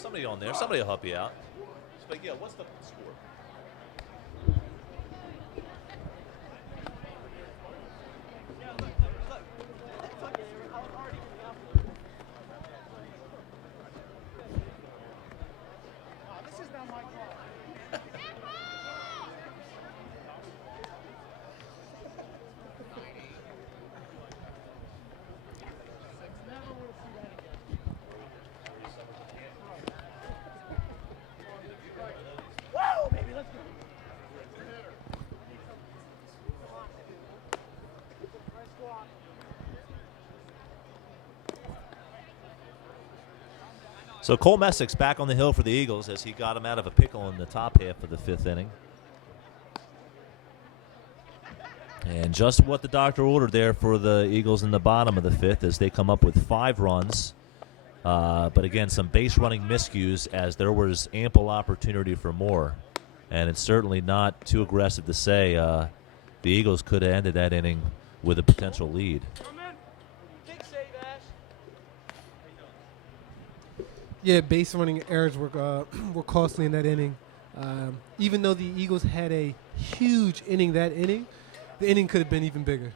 somebody on there. Somebody will help you out. But yeah, what's the score? So Cole Messick's back on the hill for the Eagles as he got him out of a pickle in the top half of the 5th inning. And just what the doctor ordered there for the Eagles in the bottom of the 5th as they come up with 5 runs. But again, some base running miscues as there was ample opportunity for more. And it's certainly not too aggressive to say the Eagles could have ended that inning with a potential lead. Yeah, base running errors were costly in that inning. Even though the Eagles had a huge inning that inning, the inning could have been even bigger.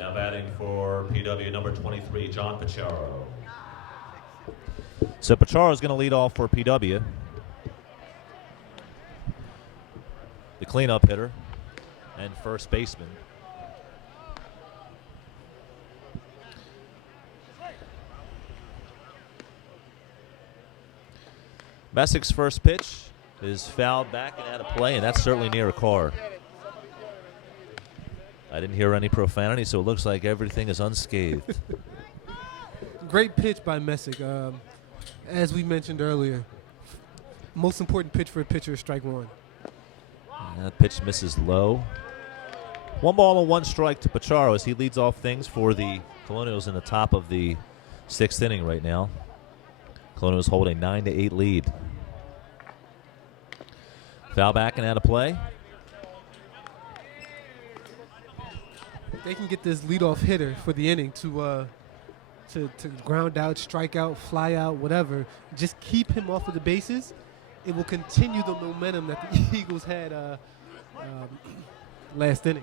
Now batting for PW number 23, John Pacharo. So Pacharo is going to lead off for PW. The cleanup hitter and first baseman. Messick's first pitch is fouled back and out of play, and that's certainly near a car. I didn't hear any profanity, so it looks like everything is unscathed. Great pitch by Messick. As we mentioned earlier, most important pitch for a pitcher is strike one. That pitch misses low. 1 ball and 1 strike to Pacharo as he leads off things for the Colonials in the top of the 6th inning right now. Colonials hold a 9-8 lead. Foul back and out of play. They can get this leadoff hitter for the inning to ground out, strike out, fly out, whatever. Just keep him off of the bases. It will continue the momentum that the Eagles had last inning.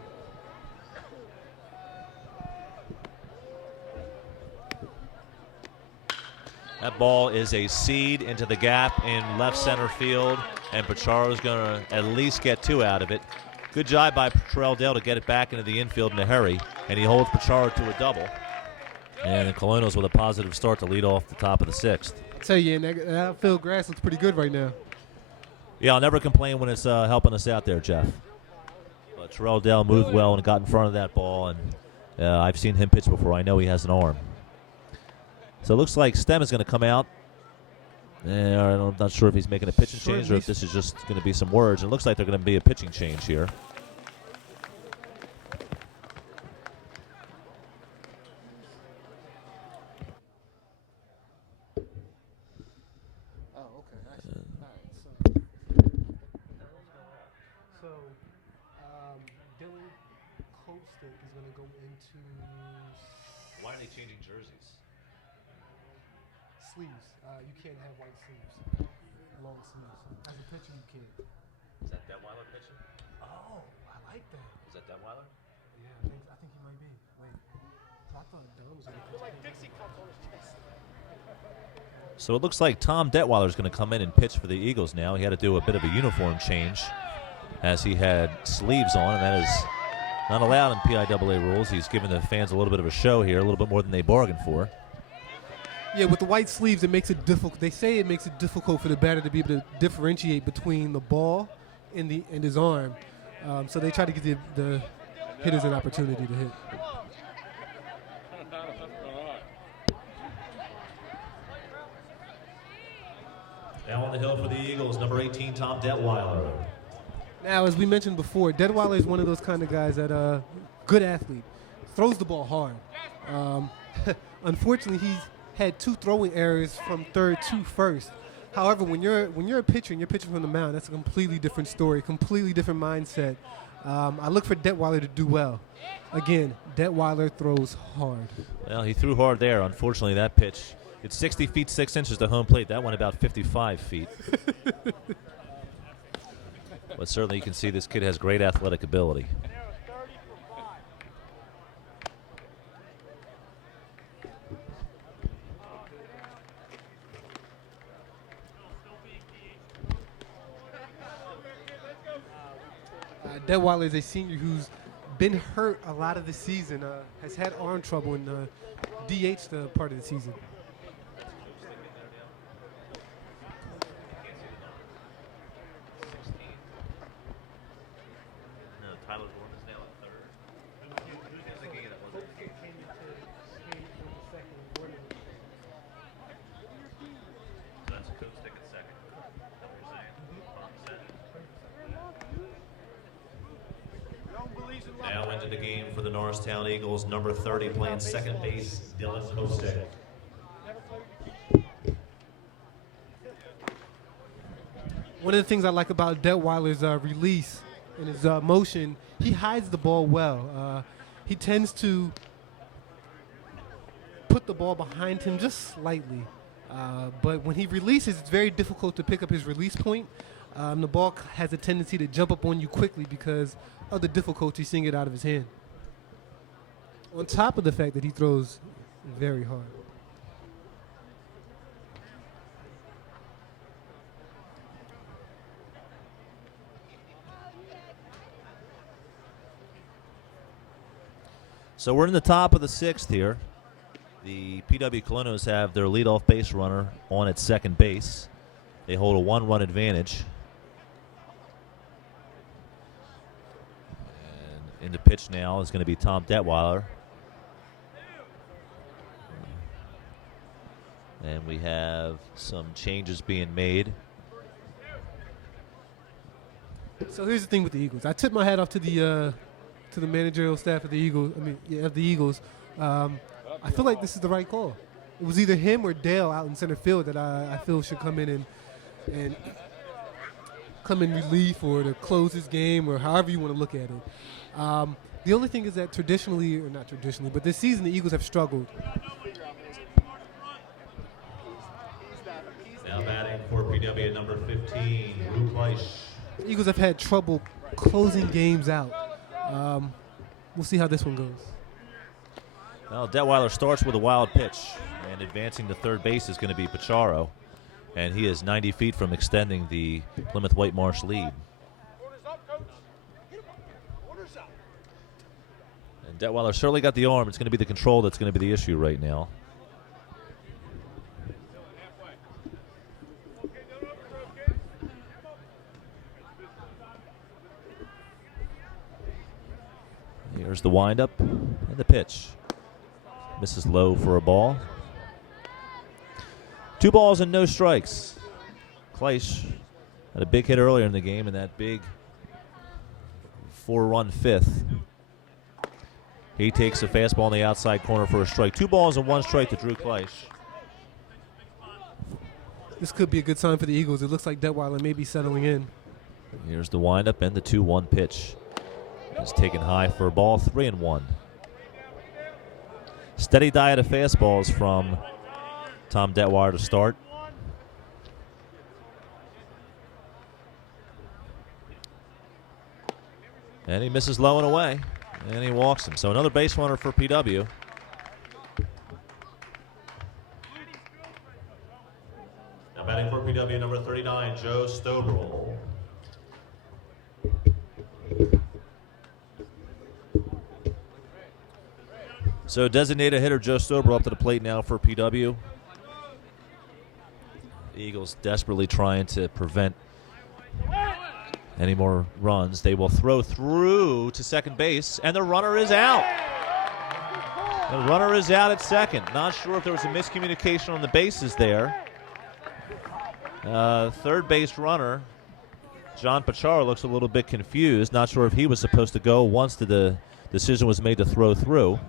That ball is a seed into the gap in left center field, and Pacharo's going to at least get 2 out of it. Good job by Terrell Dale to get it back into the infield in a hurry, and he holds Pacharo to a double. And the Colonials with a positive start to lead off the top of the 6th. I tell you, that outfield grass looks pretty good right now. Yeah, I'll never complain when it's helping us out there, Jeff. But Terrell Dell moved well and got in front of that ball, and I've seen him pitch before. I know he has an arm. So it looks like Stem is going to come out. I'm not sure if he's making a pitching change or if this is just going to be some words. It looks like they're going to be a pitching change here. Why are they changing jerseys? Sleeves. You can't have white sleeves. Long sleeves. As a pitcher, you can't. Is that Detweiler pitching? Oh, I like that. Is that Detweiler? Yeah, I think he might be. Wait. I thought Don was going to pitch. Like Dixie cups on his chest. So it looks like Tom Detweiler is going to come in and pitch for the Eagles now. He had to do a bit of a uniform change as he had sleeves on, and that is not allowed in PIAA rules. He's giving the fans a little bit of a show here, a little bit more than they bargained for. Yeah, with the white sleeves, it makes it difficult. They say it makes it difficult for the batter to be able to differentiate between the ball and his arm. So they try to give the hitters an opportunity to hit. Now on the hill for the Eagles, number 18, Tom Detweiler. Now, as we mentioned before, Detweiler is one of those kind of guys that good athlete, throws the ball hard. Unfortunately, he's had 2 throwing errors from third to first. However, when you're a pitcher and you're pitching from the mound, that's a completely different story, completely different mindset. I look for Detweiler to do well. Again, Detweiler throws hard. Well, he threw hard there. Unfortunately, that pitch, it's 60 feet 6 inches to home plate. That went about 55 feet. But certainly you can see this kid has great athletic ability. Detweiler is a senior who's been hurt a lot of the season, has had arm trouble in the DH the part of the season. Now into the game for the Norristown Eagles, number 30, playing second base, Dylan Kostek. One of the things I like about Detweiler's release and his motion, he hides the ball well. He tends to put the ball behind him just slightly. But when he releases, it's very difficult to pick up his release point. The ball has a tendency to jump up on you quickly because of the difficulty seeing it out of his hand. On top of the fact that he throws very hard. So we're in the top of the 6th here. The PW Colonos have their leadoff base runner on at second base. They hold a 1-run advantage. And in the pitch now is going to be Tom Detweiler. And we have some changes being made. So here's the thing with the Eagles. I tip my hat off to the managerial staff of the Eagles. Of the Eagles. I feel like this is the right call. It was either him or Dale out in center field that I feel should come in and come in relief or to close his game or however you want to look at it. The only thing is that traditionally, or not traditionally, but this season the Eagles have struggled. Now batting for PW number 15, Drew Fleisch. The Eagles have had trouble closing games out. We'll see how this one goes. Well, Detweiler starts with a wild pitch, and advancing to third base is going to be Pacharo, and he is 90 feet from extending the Plymouth Whitemarsh lead. And Detweiler certainly got the arm. It's going to be the control that's going to be the issue right now. Here's the windup and the pitch. Misses low for a ball. 2 balls and no strikes. Kleisch had a big hit earlier in the game in that big 4-run 5th. He takes a fastball in the outside corner for a strike. 2 balls and 1 strike to Drew Kleisch. This could be a good sign for the Eagles. It looks like Detweiler may be settling in. Here's the windup and the 2-1 pitch. It's taken high for a ball, 3-1. Steady diet of fastballs from Tom Detweiler to start. And he misses low and away, and he walks him. So another base runner for PW. Now batting for PW, number 39, Joe Stoberl. So designated hitter Joe Stober up to the plate now for PW. The Eagles desperately trying to prevent any more runs. They will throw through to second base, and the runner is out. The runner is out at second. Not sure if there was a miscommunication on the bases there. Third base runner, John Pacharo, looks a little bit confused. Not sure if he was supposed to go once the decision was made to throw through.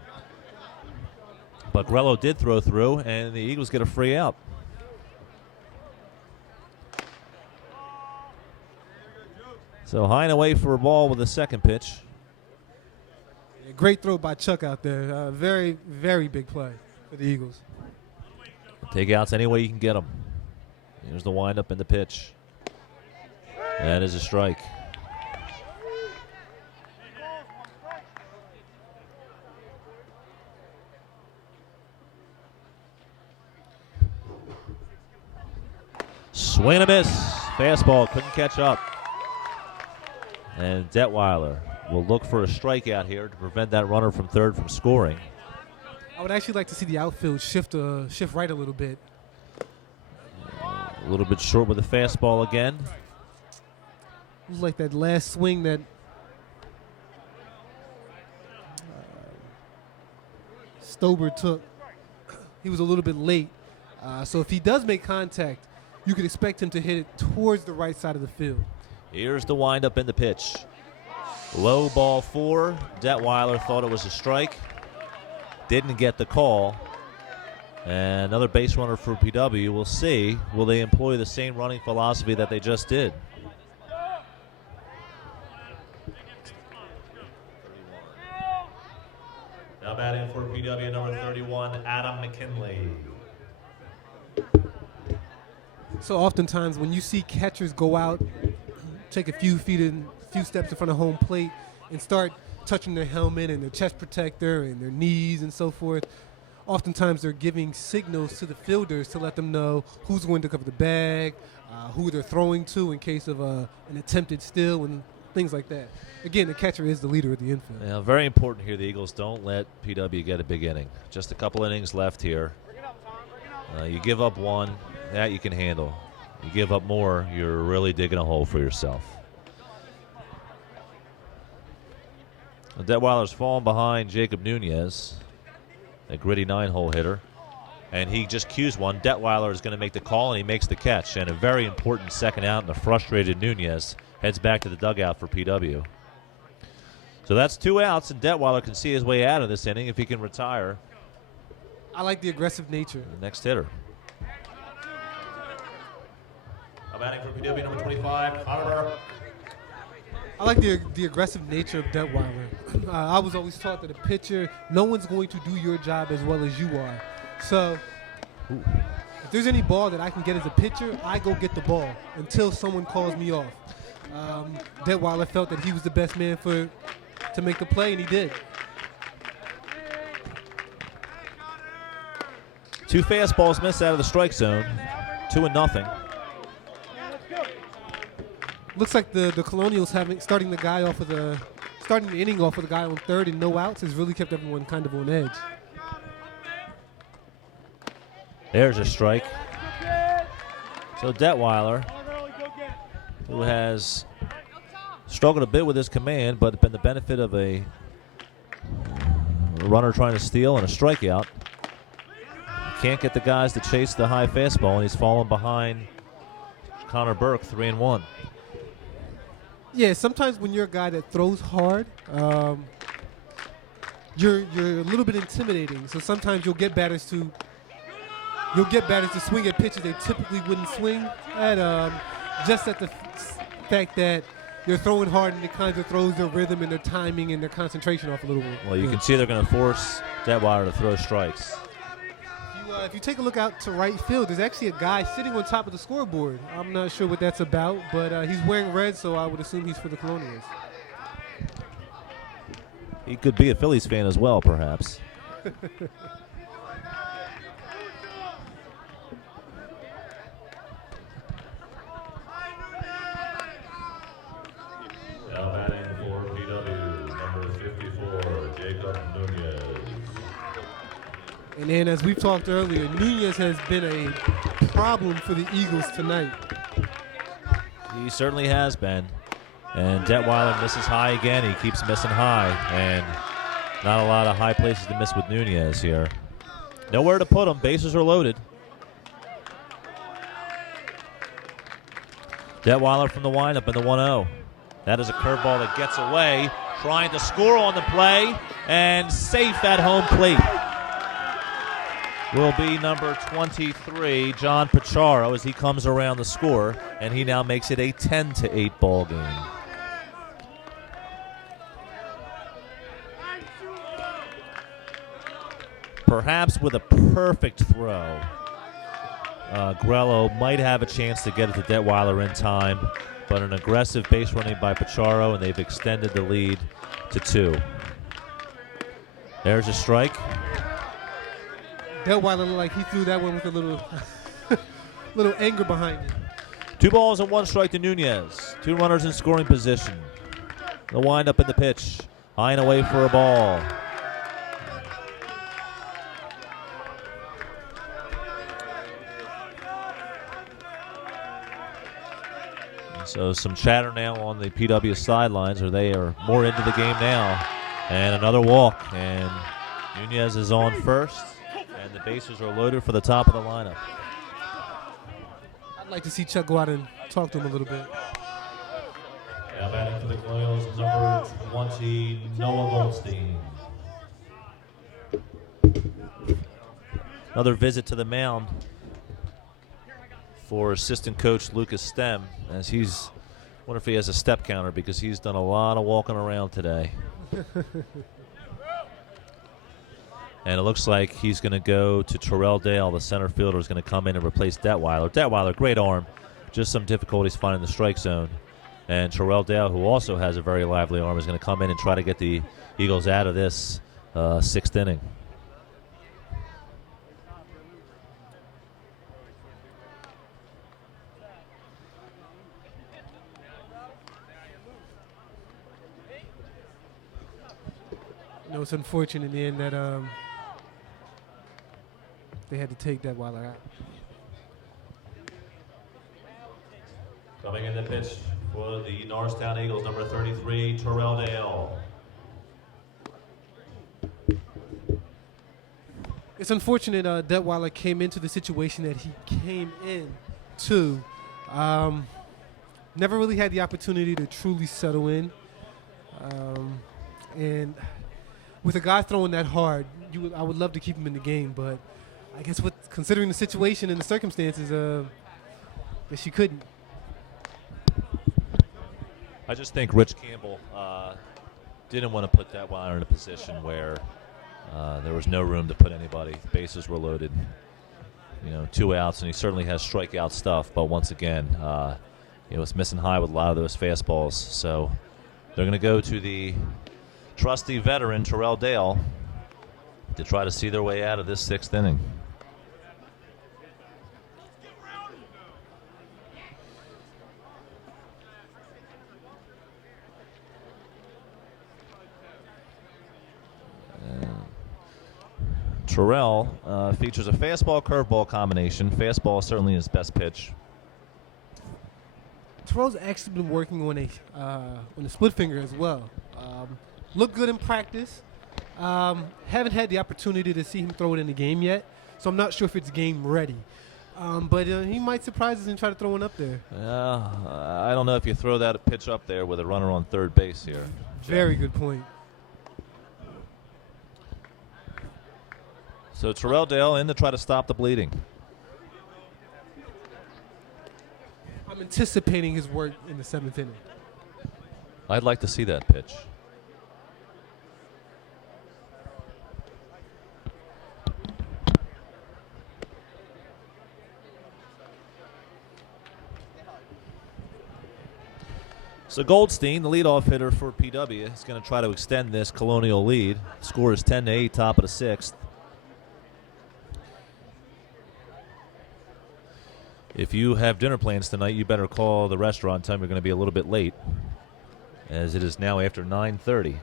But Grello did throw through, and the Eagles get a free out. So high and away for a ball with the second pitch. Yeah, great throw by Chuck out there. Very, very big play for the Eagles. Takeouts any way you can get them. Here's the windup and the pitch. That is a strike. Swing and a miss. Fastball couldn't catch up. And Detweiler will look for a strikeout here to prevent that runner from third from scoring. I would actually like to see the outfield shift right a little bit. A little bit short with the fastball again. It was like that last swing that Stober took. He was a little bit late. So if he does make contact, you can expect him to hit it towards the right side of the field. Here's the windup in the pitch. Low ball 4. Detweiler thought it was a strike. Didn't get the call. And another base runner for PW. We'll see. Will they employ the same running philosophy that they just did? Now batting for PW, number 31, Adam McKinley. So oftentimes when you see catchers go out, take a few steps in front of home plate and start touching their helmet and their chest protector and their knees and so forth, oftentimes they're giving signals to the fielders to let them know who's going to cover the bag, who they're throwing to in case of an attempted steal and things like that. Again, the catcher is the leader of the infield. Yeah, very important here. The Eagles don't let PW get a big inning. Just a couple innings left here. You give up one, that you can handle. You give up more, you're really digging a hole for yourself. Detweiler's fallen behind Jacob Nunez, a gritty 9-hole hitter, and he just cues one. Detweiler is going to make the call, and he makes the catch. And a very important second out, and the frustrated Nunez heads back to the dugout for PW. So that's 2 outs, and Detweiler can see his way out of this inning if he can retire. I like the aggressive nature. The next hitter. Batting for PW, number 25, Connor. I like the aggressive nature of Detweiler. I was always taught that a pitcher, no one's going to do your job as well as you are. So if there's any ball that I can get as a pitcher, I go get the ball until someone calls me off. Detweiler felt that he was the best man to make the play, and he did. 2 fastballs missed out of the strike zone, 2-0. Looks like the Colonials starting the inning off with a guy on third and no outs has really kept everyone kind of on edge. There's a strike. So Detweiler, who has struggled a bit with his command, but been the benefit of a runner trying to steal and a strikeout. Can't get the guys to chase the high fastball, and he's fallen behind Connor Burke, 3-1. Yeah, sometimes when you're a guy that throws hard, you're a little bit intimidating. So sometimes you'll get batters to swing at pitches they typically wouldn't swing at. Just at the fact that they're throwing hard and it kind of throws their rhythm and their timing and their concentration off a little bit. Well, you can see they're going to force Detweiler to throw strikes. If you take a look out to right field, there's actually a guy sitting on top of the scoreboard. I'm not sure what that's about, but he's wearing red, so I would assume he's for the Colonials. He could be a Phillies fan as well, perhaps. Now batting for PW, number 54, Jacob Nunez. And then, as we've talked earlier, Nunez has been a problem for the Eagles tonight. He certainly has been. And Detweiler misses high again. He keeps missing high. And not a lot of high places to miss with Nunez here. Nowhere to put him. Bases are loaded. Detweiler from the windup in the 1-0. That is a curveball that gets away. Trying to score on the play. And safe at home plate will be number 23, John Pacharo, as he comes around the score, and he now makes it a 10-8 ball game. perhaps with a perfect throw, Grello might have a chance to get it to Detweiler in time, but an aggressive base running by Pacharo, and they've extended the lead to 2. There's a strike. Detweiler looked like he threw that one with a little, little anger behind it. 2 balls and 1 strike to Nunez. 2 runners in scoring position. The windup in the pitch. High and away for a ball. So some chatter now on the PW sidelines, or they are more into the game now. And another walk, and Nunez is on first, and the bases are loaded for the top of the lineup. I'd like to see Chuck go out and talk to him a little bit. Now batting for the Colonials is number 20, Noah Goldstein. Another visit to the mound for assistant coach Lucas Stem, as he's, wonder if he has a step counter, because he's done a lot of walking around today. And it looks like he's going to go to Terrell Dale. The center fielder is going to come in and replace Detweiler. Detweiler, great arm, just some difficulties finding the strike zone. And Terrell Dale, who also has a very lively arm, is going to come in and try to get the Eagles out of this 6th inning. You know, it's unfortunate in the end that they had to take Detweiler out. Coming in the pitch for the Norristown Eagles, number 33, Terrell Dale. It's unfortunate Detweiler came into the situation that he came in to. Never really had the opportunity to truly settle in. And with a guy throwing that hard, I would love to keep him in the game, but I guess with considering the situation and the circumstances, that you couldn't. I just think Rich Campbell didn't want to put Detweiler in a position where there was no room to put anybody. Bases were loaded, 2 outs, and he certainly has strikeout stuff. But once again, it's missing high with a lot of those fastballs. So they're going to go to the trusty veteran Terrell Dale to try to see their way out of this 6th inning. Terrell features a fastball curveball combination. Fastball is certainly his best pitch. Terrell's actually been working on a split finger as well. Looked good in practice. Haven't had the opportunity to see him throw it in the game yet, so I'm not sure if it's game ready. But he might surprise us and try to throw one up there. I don't know if you throw that pitch up there with a runner on third base here. Very good point. So Terrell Dale in to try to stop the bleeding. I'm anticipating his work in the 7th inning. I'd like to see that pitch. So Goldstein, the leadoff hitter for PW, is going to try to extend this Colonial lead. Score is 10-8, top of the 6th. If you have dinner plans tonight, you better call the restaurant. Tell them you're going to be a little bit late, as it is now after 9:30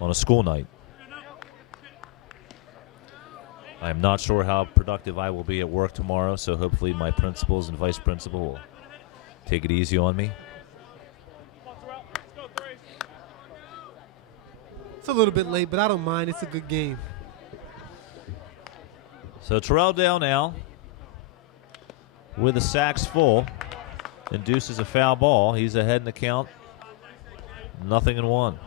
on a school night. I am not sure how productive I will be at work tomorrow, so hopefully my principals and vice principal will take it easy on me. It's a little bit late, but I don't mind. It's a good game. So Terrell Dale now, with the sacks full, induces a foul ball. He's ahead in the count. 0-1.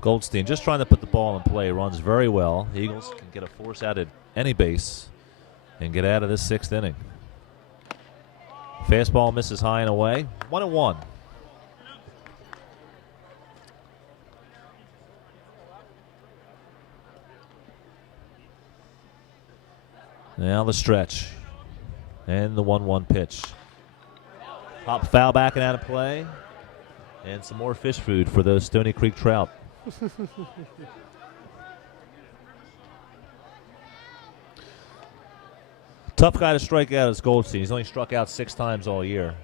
Goldstein just trying to put the ball in play. Runs very well. The Eagles can get a force out at any base and get out of this 6th inning. Fastball misses high and away. 1-1. Now the stretch. And the 1-1 pitch. Pop foul back and out of play. And some more fish food for those Stony Creek trout. Tough guy to strike out is Goldstein. He's only struck out 6 times all year.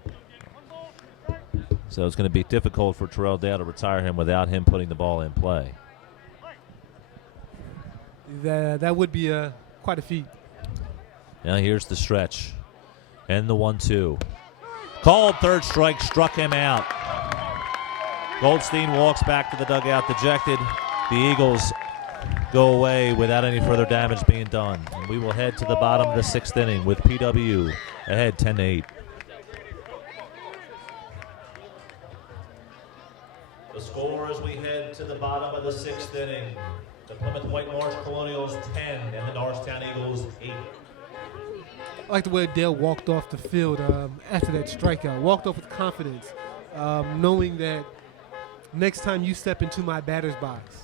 So it's going to be difficult for Terrell Dale to retire him without him putting the ball in play. That would be quite a feat. Now here's the stretch. And the 1-2. Called third strike, struck him out. Goldstein walks back to the dugout dejected. The Eagles go away without any further damage being done. And we will head to the bottom of the 6th inning with PW ahead 10-8. The score as we head to the bottom of the 6th inning. The Plymouth Whitemarsh Colonials 10 and the Norristown Eagles 8. I like the way Dale walked off the field after that strikeout. Walked off with confidence, knowing that next time you step into my batter's box,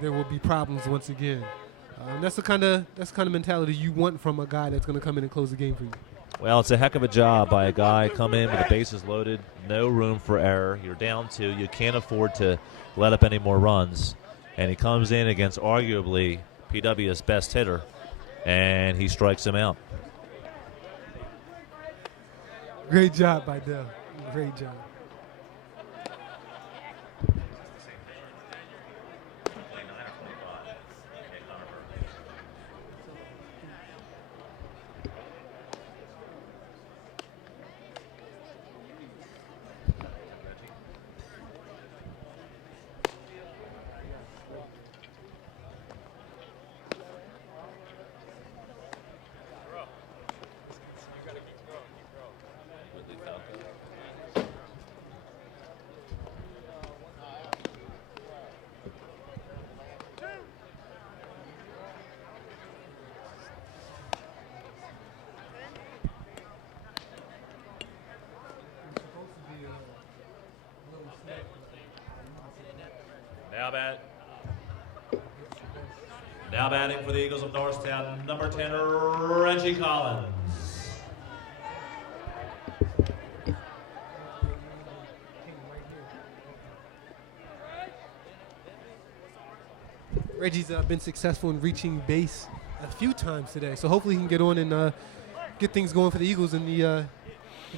there will be problems once again. That's the kind of mentality you want from a guy that's going to come in and close the game for you. Well, it's a heck of a job by a guy come in with the bases loaded, no room for error. You're down 2. You can't afford to let up any more runs. And he comes in against arguably PW's best hitter, and he strikes him out. Great job by Dale. Great job. Now batting for the Eagles of Norristown, number 10, Reggie Collins. Reggie's been successful in reaching base a few times today, so hopefully he can get on and get things going for the Eagles in the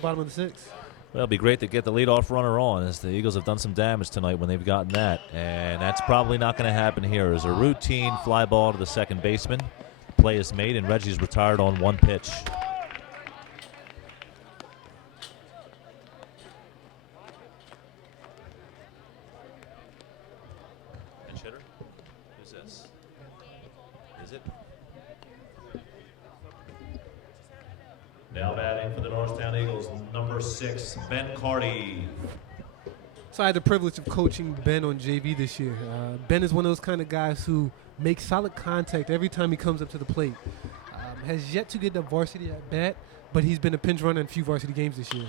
bottom of the 6th. Well, it'd be great to get the leadoff runner on, as the Eagles have done some damage tonight when they've gotten that. And that's probably not going to happen here. There's a routine fly ball to the second baseman. The play is made, and Reggie's retired on 1 pitch. Pinch hitter? Who's this? Is it? Now batting for the Norristown Eagles, number 6, Ben Carty. So I had the privilege of coaching Ben on JV this year. Ben is one of those kind of guys who makes solid contact every time he comes up to the plate. Has yet to get the varsity at bat, but he's been a pinch runner in a few varsity games this year.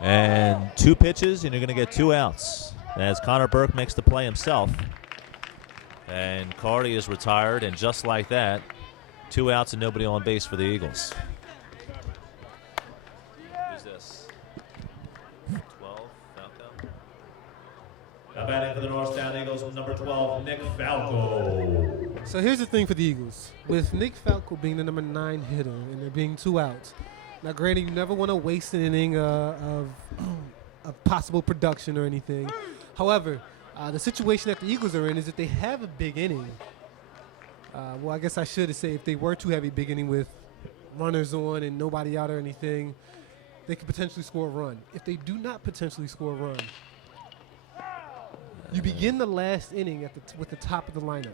And 2 pitches, and you're going to get 2 outs. As Connor Burke makes the play himself. And Carty is retired, and just like that, 2 outs and nobody on base for the Eagles. Now batting for the Norristown Eagles, number 12, Nick Falco. So here's the thing for the Eagles. With Nick Falco being the number 9 hitter and there being 2 outs, now granted you never want to waste an inning of possible production or anything. However, the situation that the Eagles are in is that they have a big inning. Well, I guess I should say if they were to have a big inning with runners on and nobody out or anything, they could potentially score a run. If they do not potentially score a run, you begin the last inning with the top of the lineup.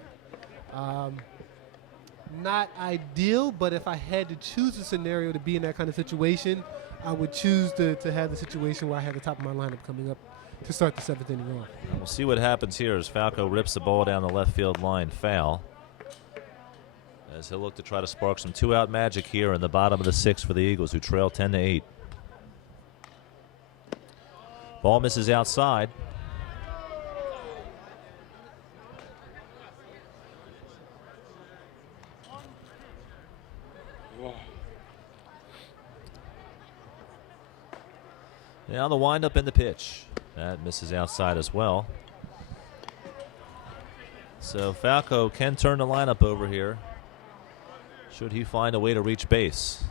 Not ideal, but if I had to choose a scenario to be in that kind of situation, I would choose to have the situation where I had the top of my lineup coming up to start the 7th inning off. We'll see what happens here as Falco rips the ball down the left field line foul. As he'll look to try to spark some 2-out magic here in the bottom of the 6th for the Eagles, who trail 10-8. Ball misses outside. Now the windup in the pitch. That misses outside as well. So Falco can turn the lineup over here, should he find a way to reach base.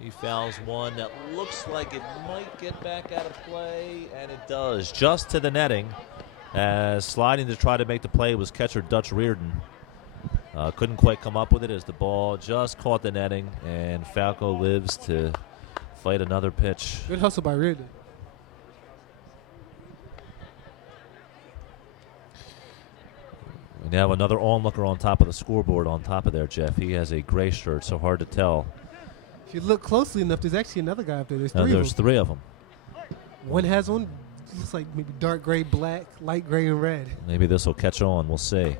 He fouls one that looks like it might get back out of play, and it does, just to the netting. As sliding to try to make the play was catcher Dutch Reardon. Couldn't quite come up with it as the ball just caught the netting, and Falco lives to fight another pitch. Good hustle by Reardon. We now have another onlooker on top of the scoreboard on top of there, Jeff. He has a gray shirt, so hard to tell. If you look closely enough, there's actually another guy up there. There's There's three of them. One has on, looks like maybe dark gray, black, light gray, and red. Maybe this will catch on. We'll see.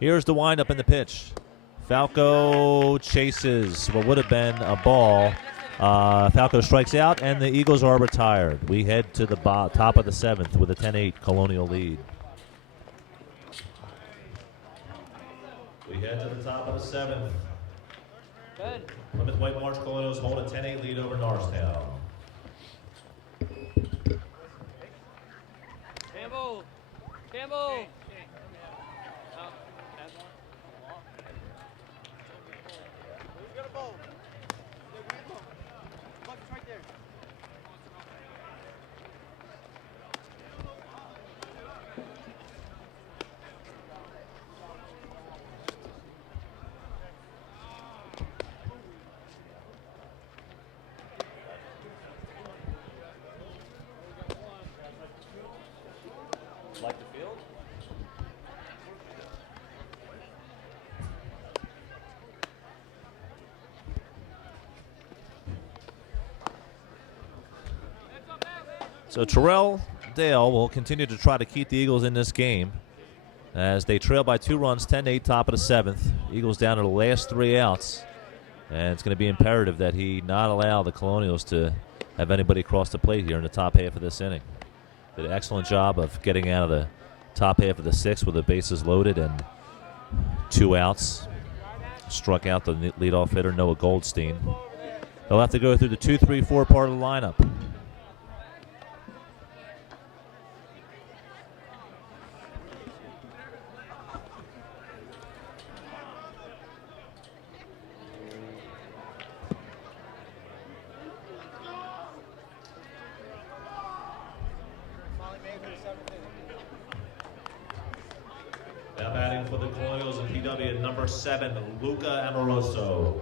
Here's the windup in the pitch. Falco chases what would have been a ball. Falco strikes out, and the Eagles are retired. We head to the top of the 7th with a 10-8 Colonial lead. We head to the top of the 7th. Plymouth Whitemarsh Colonials hold a 10-8 lead over Norristown. Campbell! Like the field? So Terrell Dale will continue to try to keep the Eagles in this game as they trail by 2 runs, 10-8, top of the 7th. Eagles down to the last 3 outs, and it's going to be imperative that he not allow the Colonials to have anybody cross the plate here in the top half of this inning. Did an excellent job of getting out of the top half of the 6th with the bases loaded and 2 outs. Struck out the leadoff hitter, Noah Goldstein. They'll have to go through the 2, 3, 4 part of the lineup. Now batting for the Colonials and PW at number 7, Luca Amoroso.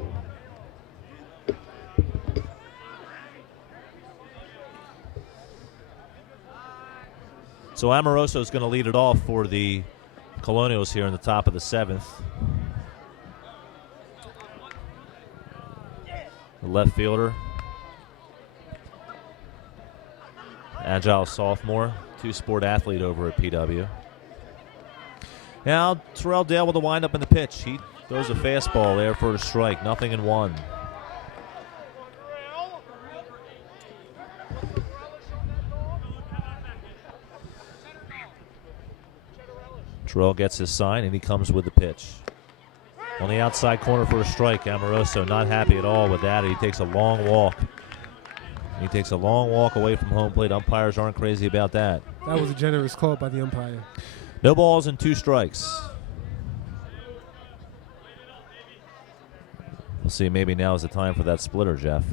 So Amoroso is going to lead it off for the Colonials here in the top of the 7th. The left fielder, agile sophomore, 2-sport athlete over at PW. Now Terrell Dale with the windup in the pitch. He throws a fastball there for a strike. 0-1. Terrell gets his sign, and he comes with the pitch. On the outside corner for a strike, Amoroso not happy at all with that. He takes a long walk. He takes a long walk away from home plate. Umpires aren't crazy about that. That was a generous call by the umpire. No balls and 2 strikes. We'll see, maybe now is the time for that splitter, Jeff.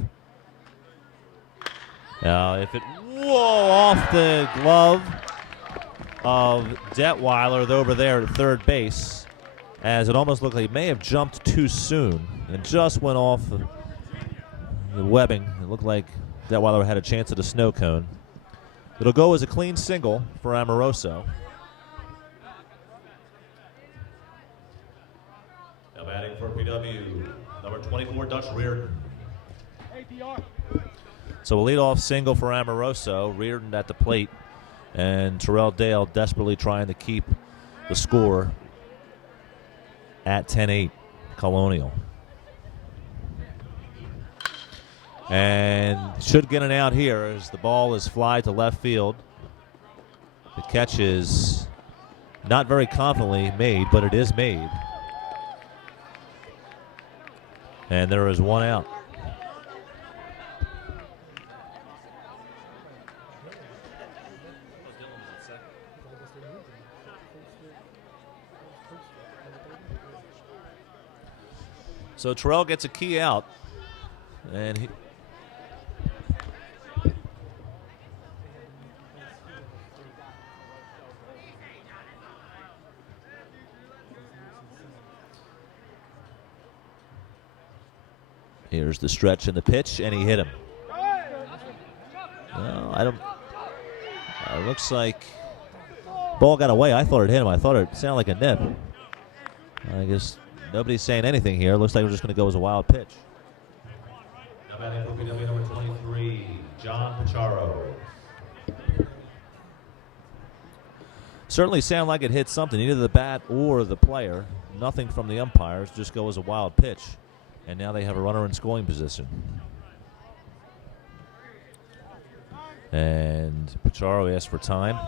Now, if it, off the glove of Detweiler over there at third base, as it almost looked like he may have jumped too soon and just went off the webbing. It looked like Detweiler had a chance at a snow cone. It'll go as a clean single for Amoroso. Now batting for PW, number 24, Dutch Reardon. So a leadoff single for Amoroso. Reardon at the plate, and Terrell Dale desperately trying to keep the score at 10-8 Colonial. And should get an out here as the ball is fly to left field. The catch is not very confidently made, but it is made. And there is one out. So Terrell gets a key out, and he here's the stretch and the pitch, and he hit him. No, I don't. It looks like ball got away. I thought it hit him. I thought it sounded like a nip. I guess nobody's saying anything here. Looks like we're just going to go as a wild pitch. Now batting for PW number 23, John Pacharo. Certainly sounded like it hit something, either the bat or the player. Nothing from the umpires. Just go as a wild pitch. And now they have a runner in scoring position. And Pacharo asks for time.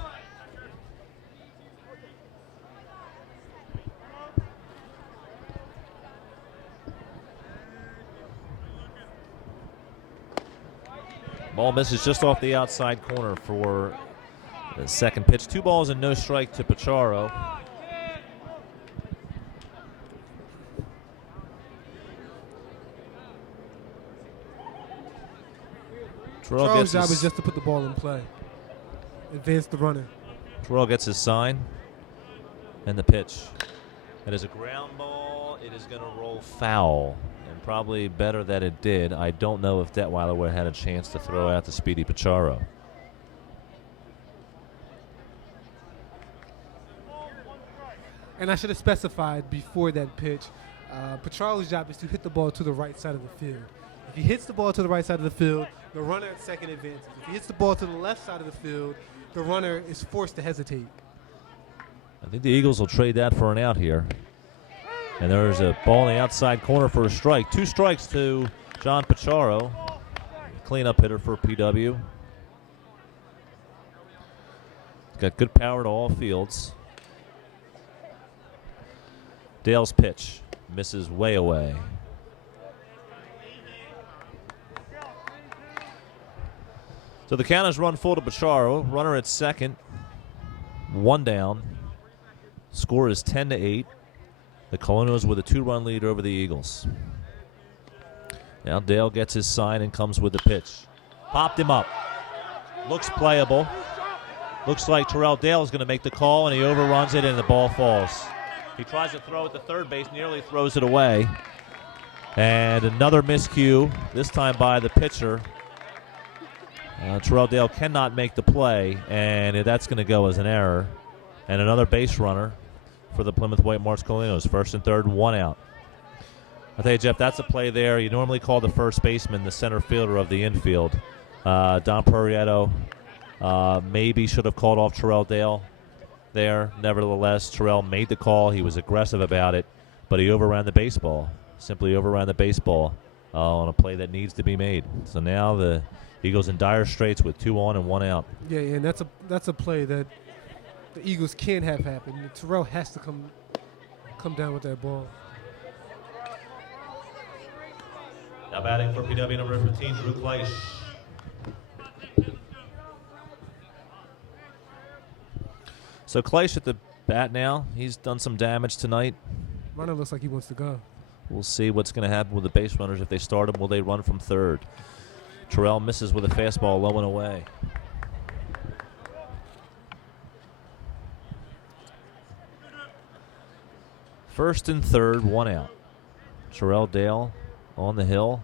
Ball misses just off the outside corner for the second pitch. 2 balls and no strike to Pacharo. Terrell's job is just to put the ball in play. Advance the runner. Terrell gets his sign. And the pitch. It is a ground ball. It is going to roll foul. And probably better that it did. I don't know if Detweiler would have had a chance to throw out the speedy Pacharo. And I should have specified before that pitch, Pacharo's job is to hit the ball to the right side of the field. If he hits the ball to the right side of the field, the runner at second advances. If he hits the ball to the left side of the field, the runner is forced to hesitate. I think the Eagles will trade that for an out here. And there's a ball in the outside corner for a strike. 2 strikes to John Pacharo, cleanup hitter for PW. He's got good power to all fields. Dale's pitch misses way away. So the count is run full to Pacharo. Runner at second. 1 down. Score is 10-8. The Colonials with a 2-run lead over the Eagles. Now Dale gets his sign and comes with the pitch. Popped him up. Looks playable. Looks like Terrell Dale is going to make the call, and he overruns it, and the ball falls. He tries to throw it to third base, nearly throws it away. And another miscue, this time by the pitcher. Terrell Dale cannot make the play, and that's going to go as an error. And another base runner for the Plymouth Whitemarsh Colonials. First and third, 1 out. I'll tell you, Jeff, that's a play there. You normally call the first baseman the center fielder of the infield. Don Prieto maybe should have called off Terrell Dale there. Nevertheless, Terrell made the call. He was aggressive about it, but he overran the baseball. Simply overran the baseball on a play that needs to be made. So now the Eagles in dire straits with 2 on and 1 out. Yeah, and that's a play that the Eagles can't have happen. Terrell has to come down with that ball. Now batting for PW number 15, Drew Kleisch. So Kleisch at the bat now. He's done some damage tonight. Runner looks like he wants to go. We'll see what's going to happen with the base runners. If they start him, will they run from third? Terrell misses with a fastball low and away. First and third, 1 out. Terrell Dale on the hill.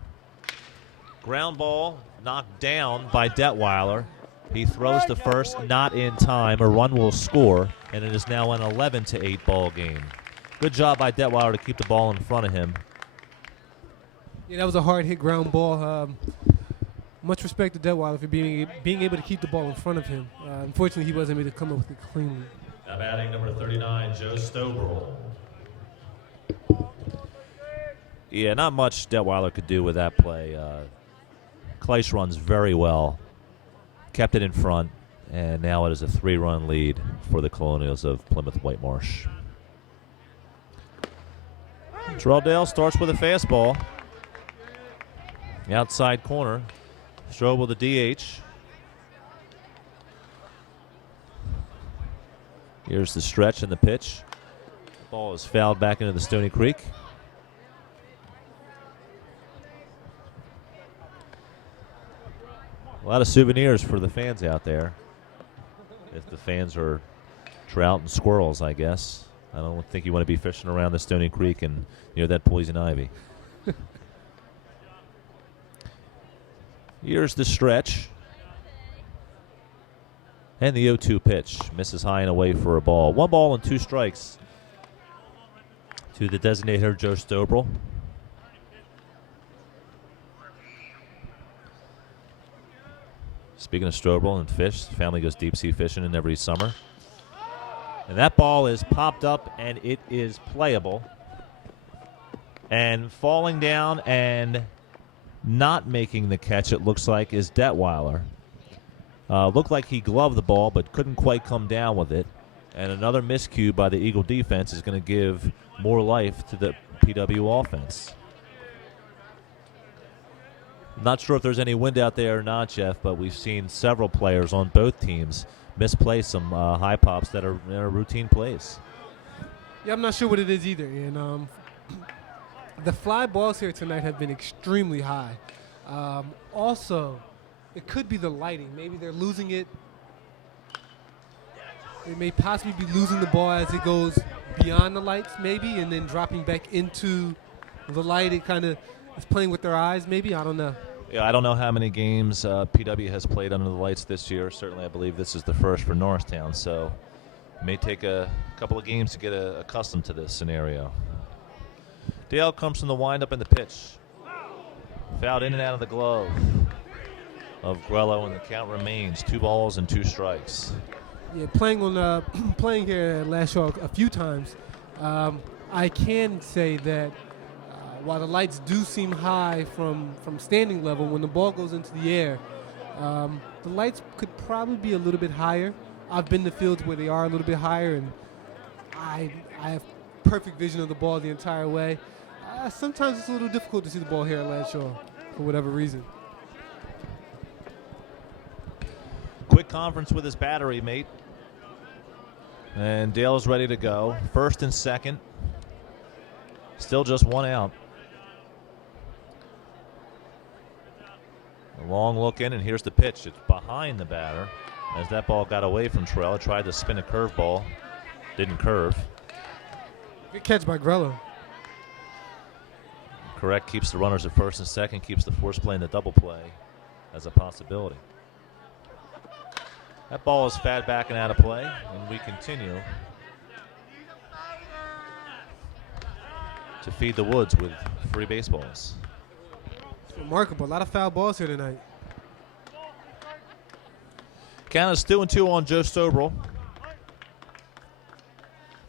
Ground ball knocked down by Detweiler. He throws to first, not in time. A run will score, and it is now an 11-8 ball game. Good job by Detweiler to keep the ball in front of him. Yeah, that was a hard hit ground ball. Much respect to Detweiler for being able to keep the ball in front of him. Unfortunately, he wasn't able to come up with it cleanly. Now batting number 39, Joe Stoberl. Yeah, not much Detweiler could do with that play. Kleisch runs very well. Kept it in front. And now it is a 3-run lead for the Colonials of Plymouth Whitemarsh. Terrell Dale starts with a fastball. Outside corner. Strobel the DH. Here's the stretch and the pitch. Ball is fouled back into the Stony Creek. A lot of souvenirs for the fans out there. If the fans are trout and squirrels, I guess. I don't think you want to be fishing around the Stony Creek and near that poison ivy. Here's the stretch. And the 0-2 pitch. Misses high and away for a ball. 1 ball and 2 strikes to the designated hitter, Joe Stobrel. Speaking of Strobel and fish, family goes deep sea fishing in every summer. And that ball is popped up and it is playable. And falling down and not making the catch, it looks like, is Detweiler. Looked like he gloved the ball but couldn't quite come down with it. And another miscue by the Eagle defense is going to give more life to the PW offense. Not sure if there's any wind out there or not, Jeff, but we've seen several players on both teams misplay some high pops that are routine plays. Yeah, I'm not sure what it is either. And the fly balls here tonight have been extremely high. Also, it could be the lighting. Maybe they're losing it. They may possibly be losing the ball as it goes beyond the lights, maybe, and then dropping back into the light. It kind of is playing with their eyes, maybe. I don't know. Yeah, I don't know how many games PW has played under the lights this year. Certainly, I believe this is the first for Norristown, so it may take a couple of games to get accustomed to this scenario. Dale comes from the windup and the pitch. Fouled in and out of the glove of Grello, and the count remains 2 balls and 2 strikes. Yeah, playing here at Latshaw a few times, I can say that while the lights do seem high from standing level, when the ball goes into the air, the lights could probably be a little bit higher. I've been to fields where they are a little bit higher, and I have perfect vision of the ball the entire way. Sometimes it's a little difficult to see the ball here at Latshaw for whatever reason. Quick conference with his battery mate. And Dale is ready to go. First and second. Still just 1 out. A long look in, and here's the pitch. It's behind the batter. As that ball got away from Terrell, tried to spin a curveball. Didn't curve. Good catch by Grello. Correct, keeps the runners at first and second, keeps the force play and the double play as a possibility. That ball is fat back and out of play, and we continue to feed the woods with free baseballs. It's remarkable. A lot of foul balls here tonight. Count is 2-2 on Joe Stobrel.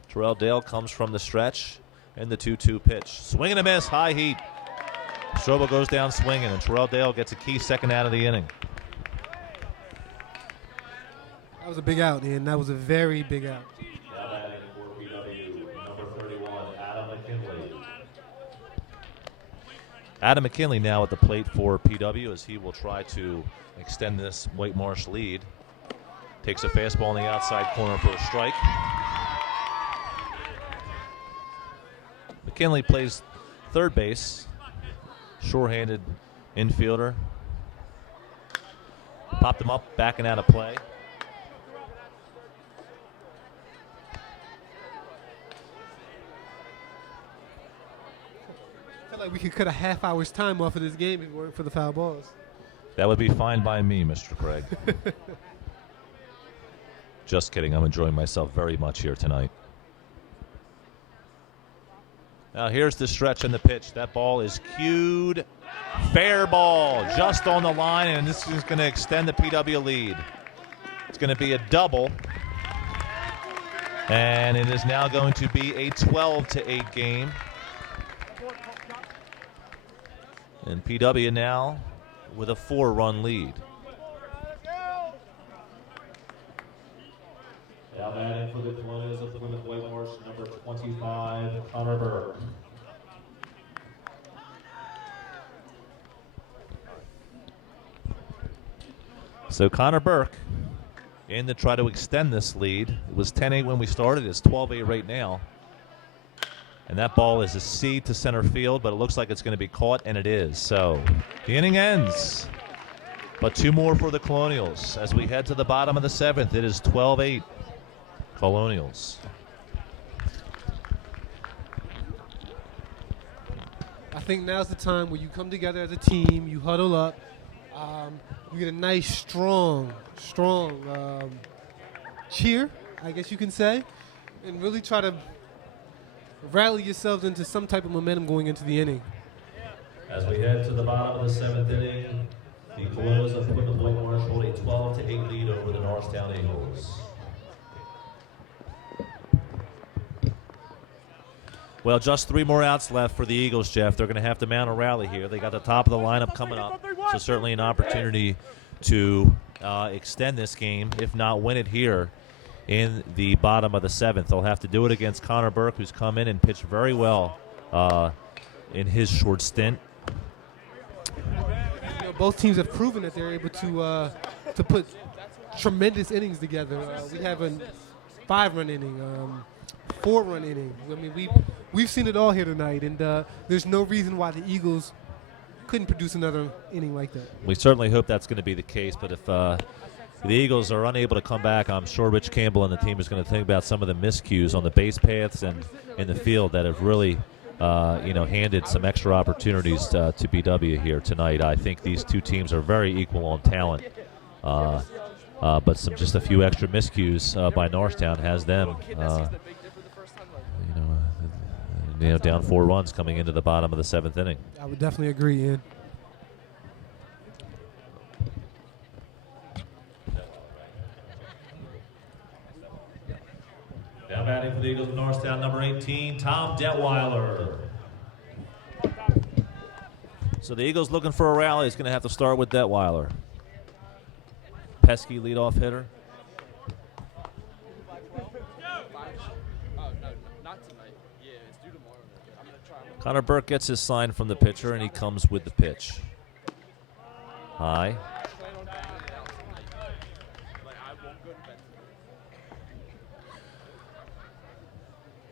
Terrell Dale comes from the stretch and the 2-2 pitch. Swing and a miss, high heat. Strobel goes down swinging, and Terrell Dale gets a key second out of the inning. That was a big out, and that was a very big out. Now batting for PW, number 31, Adam McKinley. Adam McKinley now at the plate for PW as he will try to extend this Whitemarsh lead. Takes a fastball on the outside corner for a strike. McKinley plays third base. Sure-handed infielder. Popped him up, backing out of play. I feel like we could cut a half hour's time off of this game if it weren't for the foul balls. That would be fine by me, Mr. Craig. Just kidding. I'm enjoying myself very much here tonight. Now here's the stretch and the pitch. That ball is cued. Fair ball just on the line, and this is going to extend the PW lead. It's going to be a double. And it is now going to be a 12-8 game. And PW now with a 4-run lead. Now batting for the Colonials of Plymouth Whitemarsh, number 25, Connor Burke. So Connor Burke in to try to extend this lead. It was 10-8 when we started. It's 12-8 right now. And that ball is a C to center field, but it looks like it's going to be caught, and it is. So the inning ends. But two more for the Colonials. As we head to the bottom of the seventh, it is 12-8 Colonials. I think now's the time where you come together as a team, you huddle up, you get a nice, strong cheer, I guess you can say, and really try to rally yourselves into some type of momentum going into the inning. As we head to the bottom of the seventh inning, the Colonials of Plymouth Whitemarsh hold a 12-8 lead over the Norristown Eagles. Well, just three more outs left for the Eagles, Jeff. They're going to have to mount a rally here. They got the top of the lineup coming up, so certainly an opportunity to extend this game, if not win it here in the bottom of the seventh. They'll have to do it against Connor Burke, who's come in and pitched very well in his short stint. You know, both teams have proven that they're able to put tremendous innings together. We have a 5-run inning, 4-run inning. I mean, we've seen it all here tonight, and there's no reason why the Eagles couldn't produce another inning like that. We certainly hope that's going to be the case, but if the Eagles are unable to come back, I'm sure Rich Campbell and the team is going to think about some of the miscues on the base paths and in the field that have really handed some extra opportunities to BW here tonight. I think these two teams are very equal on talent, but just a few extra miscues by Norristown has them down 4 runs coming into the bottom of the seventh inning. I would definitely agree, Ian. Now batting for the Eagles of Norristown, number 18, Tom Detweiler. So the Eagles looking for a rally is going to have to start with Detweiler. Pesky leadoff hitter. Connor Burke gets his sign from the pitcher, and he comes with the pitch. High.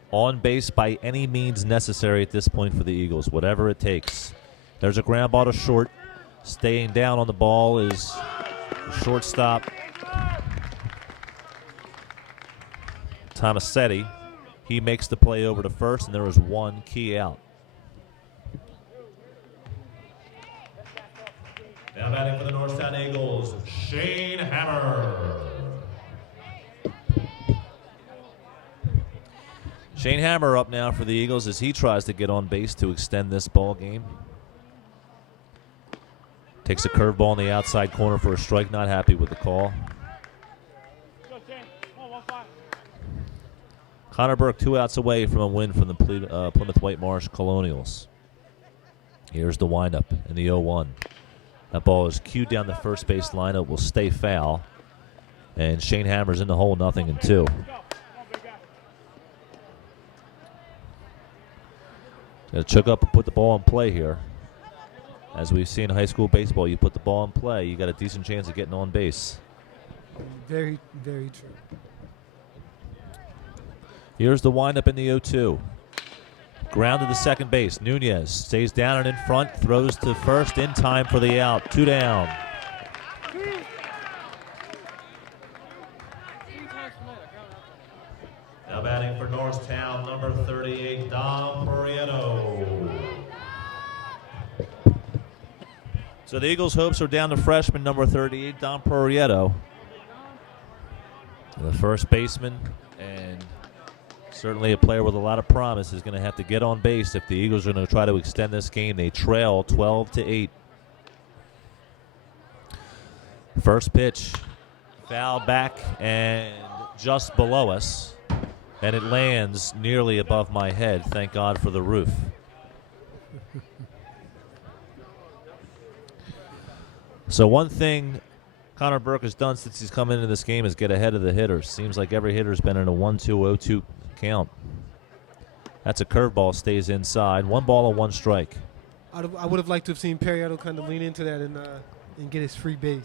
On base by any means necessary at this point for the Eagles, whatever it takes. There's a ground ball to short. Staying down on the ball is the shortstop, Tomasetti. He makes the play over to first, and there is one key out. Now batting for the Norristown Eagles, Shane Hammer. Shane Hammer up now for the Eagles as he tries to get on base to extend this ball game. Takes a curveball in the outside corner for a strike, not happy with the call. Connor Burke 2 outs away from a win from the Plymouth Whitemarsh Colonials. Here's the windup in the 0-1. That ball is cued down the first base line. It will stay foul. And Shane Hammer's in the hole, 0-2. Got to chuck up and put the ball in play here. As we've seen in high school baseball, you put the ball in play, you got a decent chance of getting on base. Very, very true. Here's the windup in the 0-2. Ground to the second base. Nunez stays down and in front, throws to first in time for the out. 2 down. Now batting for Norristown, number 38, Dom Prieto. So the Eagles' hopes are down to freshman number 38, Dom Prieto. The first baseman, and certainly a player with a lot of promise, is going to have to get on base if the Eagles are going to try to extend this game. They trail 12-8. First pitch, foul back and just below us, and it lands nearly above my head. Thank God for the roof. So one thing Connor Burke has done since he's come into this game is get ahead of the hitters. Seems like every hitter's been in a 1-2-0-2 count. That's a curveball, stays inside. 1 ball and 1 strike. I would have liked to have seen Perriotto kind of lean into that and get his free base.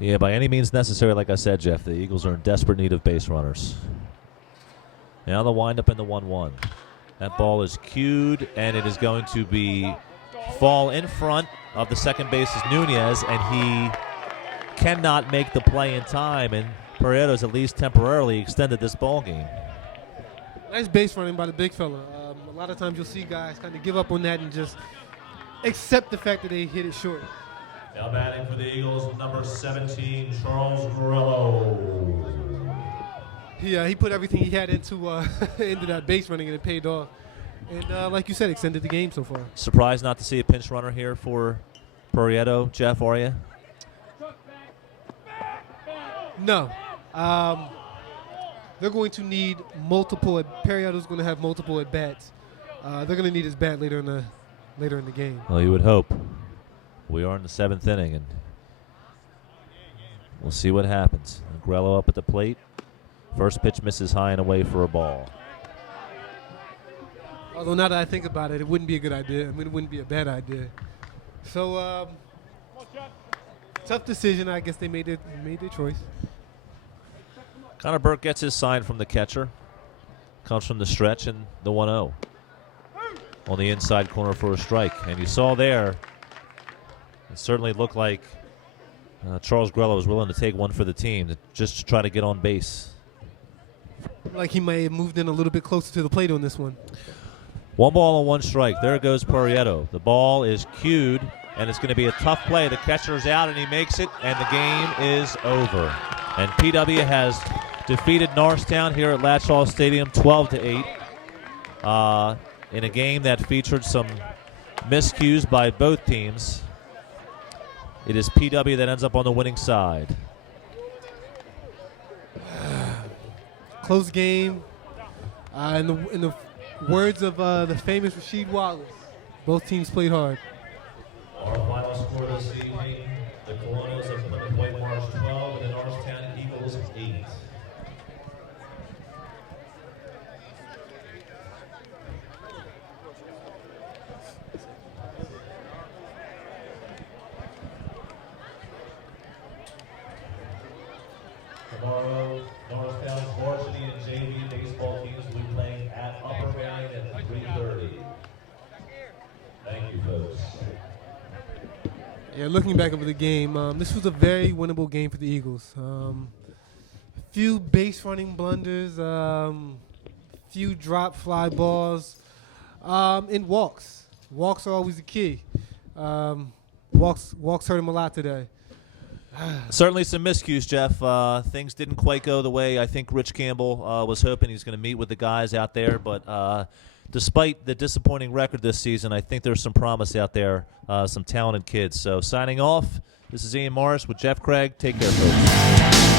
Yeah, by any means necessary, like I said, Jeff, the Eagles are in desperate need of base runners. Now the windup in the 1-1. That ball is cued, and it is going to be fall in front of the second base's Nunez, and he cannot make the play in time, and Perriotto's at least temporarily extended this ball game. Nice base running by the big fella. A lot of times you'll see guys kind of give up on that and just accept the fact that they hit it short. Now batting for the Eagles, number 17, Charles Grillo. He put everything he had into into that base running, and it paid off. And like you said, extended the game so far. Surprised not to see a pinch runner here for Perriotto, Jeff, are you? No. They're going to need multiple. Perriotto's going to have multiple at bats. They're going to need his bat later in the game. Well, you would hope. We are in the 7th inning, and we'll see what happens. Grello up at the plate. First pitch misses high and away for a ball. Although now that I think about it, it wouldn't be a good idea. I mean, it wouldn't be a bad idea. So tough decision. I guess they made their choice. Connor Burke gets his sign from the catcher. Comes from the stretch and the 1-0. On the inside corner for a strike. And you saw there, it certainly looked like Charles Grello was willing to take one for the team just to try to get on base. Like he may have moved in a little bit closer to the plate on this one. 1 ball and 1 strike. There goes Perriotto. The ball is cued, and it's going to be a tough play. The catcher's out, and he makes it, and the game is over. And PW has defeated Norristown here at Latshaw Stadium 12-8 in a game that featured some miscues by both teams. It is PW that ends up on the winning side. Close game. In the words of the famous Rasheed Wallace, both teams played hard. Our final score this evening, the Colonials of Plymouth Whitemarsh 12 and the Norristown Eagles 8. Tomorrow, Norristown's Varsity and JV baseball teams will be playing at Upper Marion at 3:30. Thank you, folks. Yeah, looking back over the game, this was a very winnable game for the Eagles. Few base running blunders, few drop fly balls, and walks. Walks are always the key. Walks hurt him a lot today. Certainly some miscues, Jeff. Things didn't quite go the way I think Rich Campbell was hoping. He's going to meet with the guys out there, but despite the disappointing record this season, I think there's some promise out there, some talented kids. So signing off, this is Ian Morris with Jeff Craig. Take care, folks.